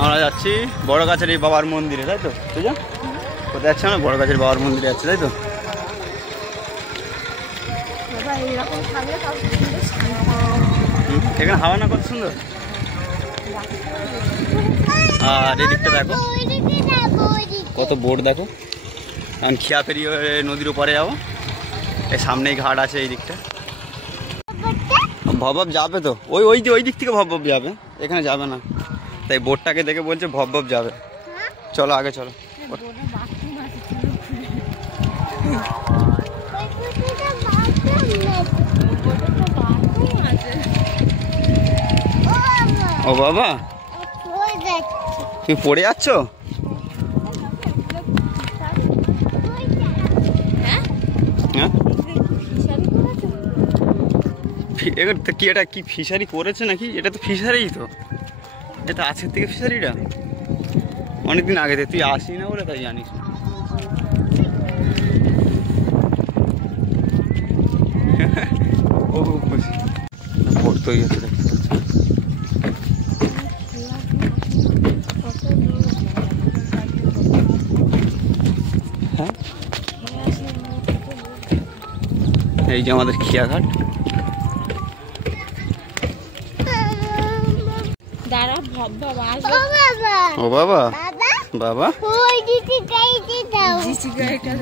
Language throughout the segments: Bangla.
আমরা যাচ্ছি বড় গাছের এই বাবার মন্দিরে, তাই তো? বুঝা কোথায় যাচ্ছি? আমরা বড় গাছের বাবার মন্দিরে যাচ্ছি, তাই তো? এখানে হাওয়া না কত সুন্দর। আর এই দিকটা দেখো কত বোট দেখো। এখন খিয়া পেরিয়ে নদীর উপরে যাবো। এই সামনেই ঘাট আছে এই দিকটা। ভবভ যাবে তো, ওই দিক থেকে ভবভ যাবে, এখানে যাবে না। তাই বোটটাকে দেখে বলছে ভবভ যাবে। চলো আগে চলো। ও বাবা, তুমি পড়ে যাচ্ছ? কি এটা কি ফিশারি করেছে নাকি? এটা তো ফিশারি, তো এটা আজকের থেকে ফিশারিটা অনেকদিন আগে থেকে। তুই আসি না বলে তাই জানিস না। ও খুশি বোট তৈরি হচ্ছে দেখতে পাচ্ছি। হ্যাঁ, এই যে আমাদের খিয়াঘাট। ও বাবা, বাবা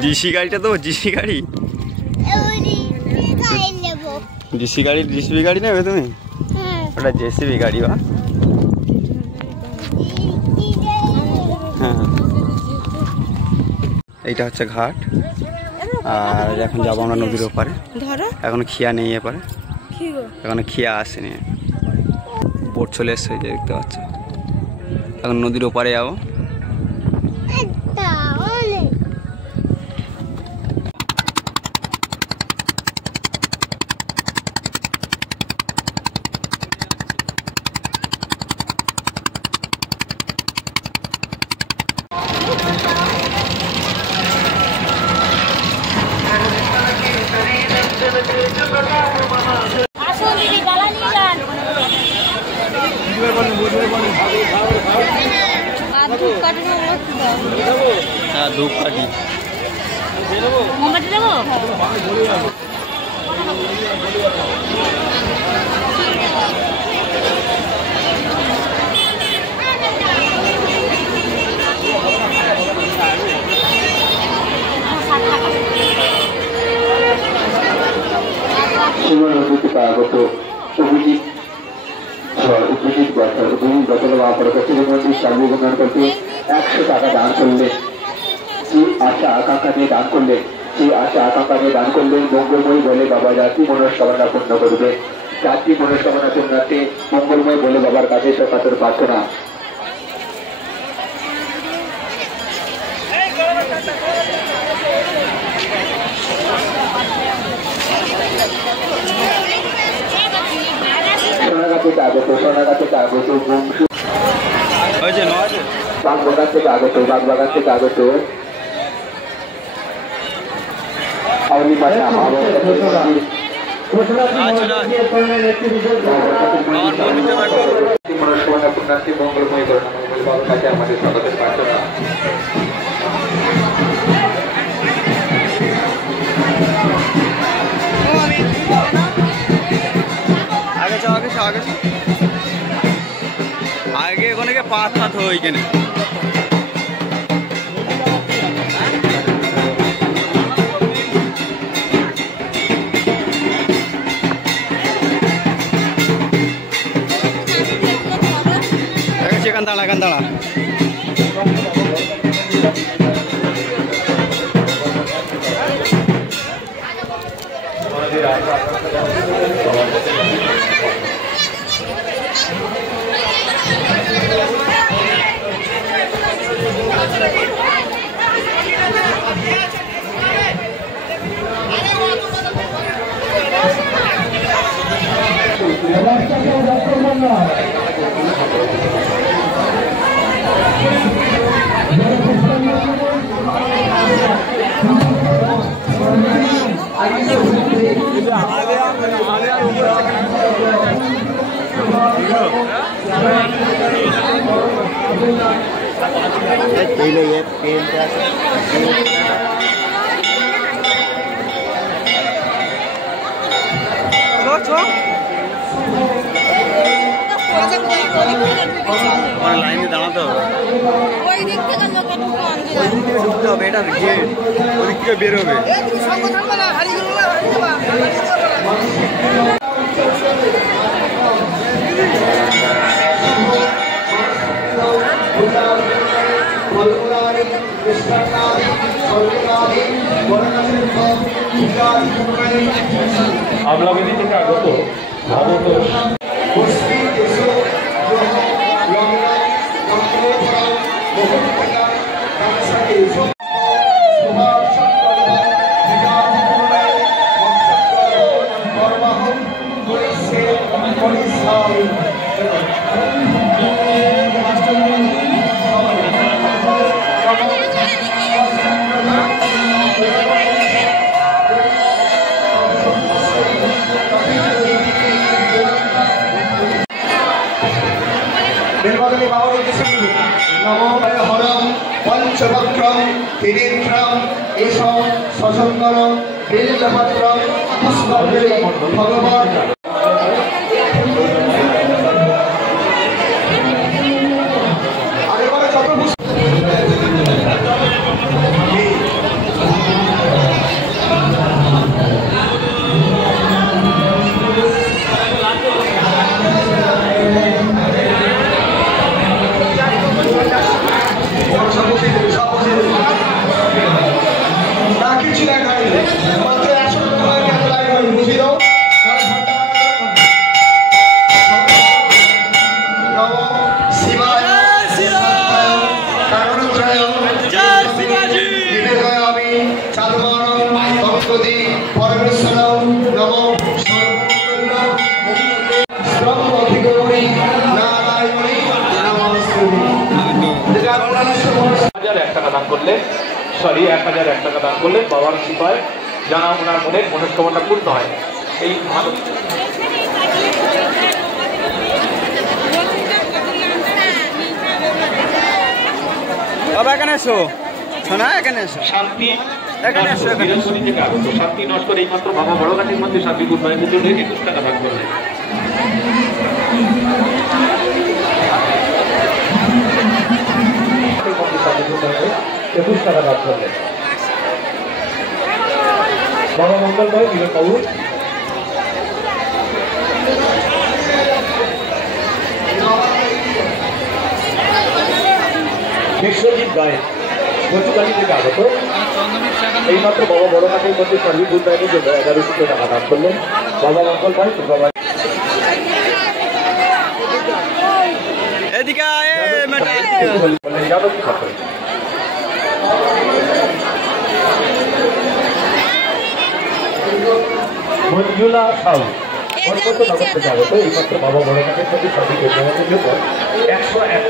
ডিসি গাড়িটা তো ডিসি গাড়ি। ডিসি গাড়ি, ডিসিবি গাড়ি নেবে তুমি? ওটা জেসিবি গাড়ি বা? হ্যাঁ, এইটা হচ্ছে ঘাট। আর এখন যাবো আমরা নদীর ওপারে। এখনো খিয়া নেই এপারে, এখনো খিয়া আসেনি। বোট চলে এসছে যে দেখতে পাচ্ছ। এখন নদীর ওপারে যাবো। হ্যাঁ, ধূপকাঠি মোমবাতি দেবো। আগত অভিজিৎ স্বামী গ্রহণ করতে 100 টাকা দান করলে, যে আশা আকাঙ্ক্ষা নিয়ে দান করলে, যে আশা আকাঙ্ক্ষা নিয়ে দান করলে মঙ্গলময় বলে বাবা জাতি মনস্কামনা পূর্ণ করবে। জাতি মনস্কামনা পূর্ণার্থে মঙ্গলময় বলে বাবার কাছে সকাতের প্রার্থনা। সোনাগাছি আগত, সোনাগাছি আগত, বাগবাগান থেকে আগত, বাগবাগান থেকে আগত মনস্কামনা পূর্ণার্থে মঙ্গলময় করে বাবার কাছে আমাদের স্বাগতের প্রার্থনা। आगे कोने के पास पास हो के नहीं कंदाड़ा कंदाड़ा आगे লাইনে দাঁড়াতে হবে, ঢুকতে হবে, এটা গেট, ওদিক থেকে বেরোবে। আমলাবেদি থেকে আগত ভবতোষ निर्मदनी बाबा नमो हरम पंचवक्रम त्रिनेत्रम एषम सशंकरम बेलपत्रम पुष्पाञ्जलि भगवान आरेबारे चतुर्भुज দান করলে 1001 টাকা দান করলে বাবার কৃপায় জানা ওনার মনের মনস্কামনা পূর্ণ হয়। এই বাবা এখানে এসো, শোনা এখানে এসো, শান্তি এখানে এসো, শান্তি নস্কর এই মাত্র বাবা বড় গাছের মধ্যে শান্তি উন্নয়নের জন্য 21 টাকা দান করলেন। টাকা দান করলেন বাবা মঙ্গলময় মিলন বাবু। বিশ্বজিৎ গায়েন কচুকালী থেকে আগত এই মাত্র বাবা বড় মাঠের মধ্যে সার্বিক উন্নয়নের জন্য 1100 টাকা দান করলেন বাবা মঙ্গলময় বাবা। এদিকে যাদব ঠাকুর মঞ্জুলা সাউ নগর থেকে আগত এই মাত্র বাবা বড় মাঠের মধ্যে সার্বিক উন্নয়নের জন্য 101।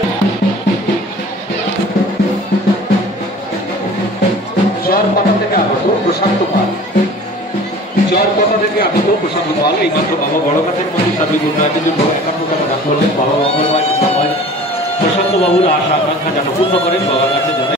জরপাতা থেকে আগত প্রশান্ত পাল এই মাত্র বাবা বড় গাছের মধ্যে সার্বিক উন্নয়নের জন্য 51 টাকা দান করলেন বাবা মঙ্গলময় প্রশান্ত বাবুর আশা আকাঙ্ক্ষা যেন পূর্ণ করেন বাবার কাছে জানাই।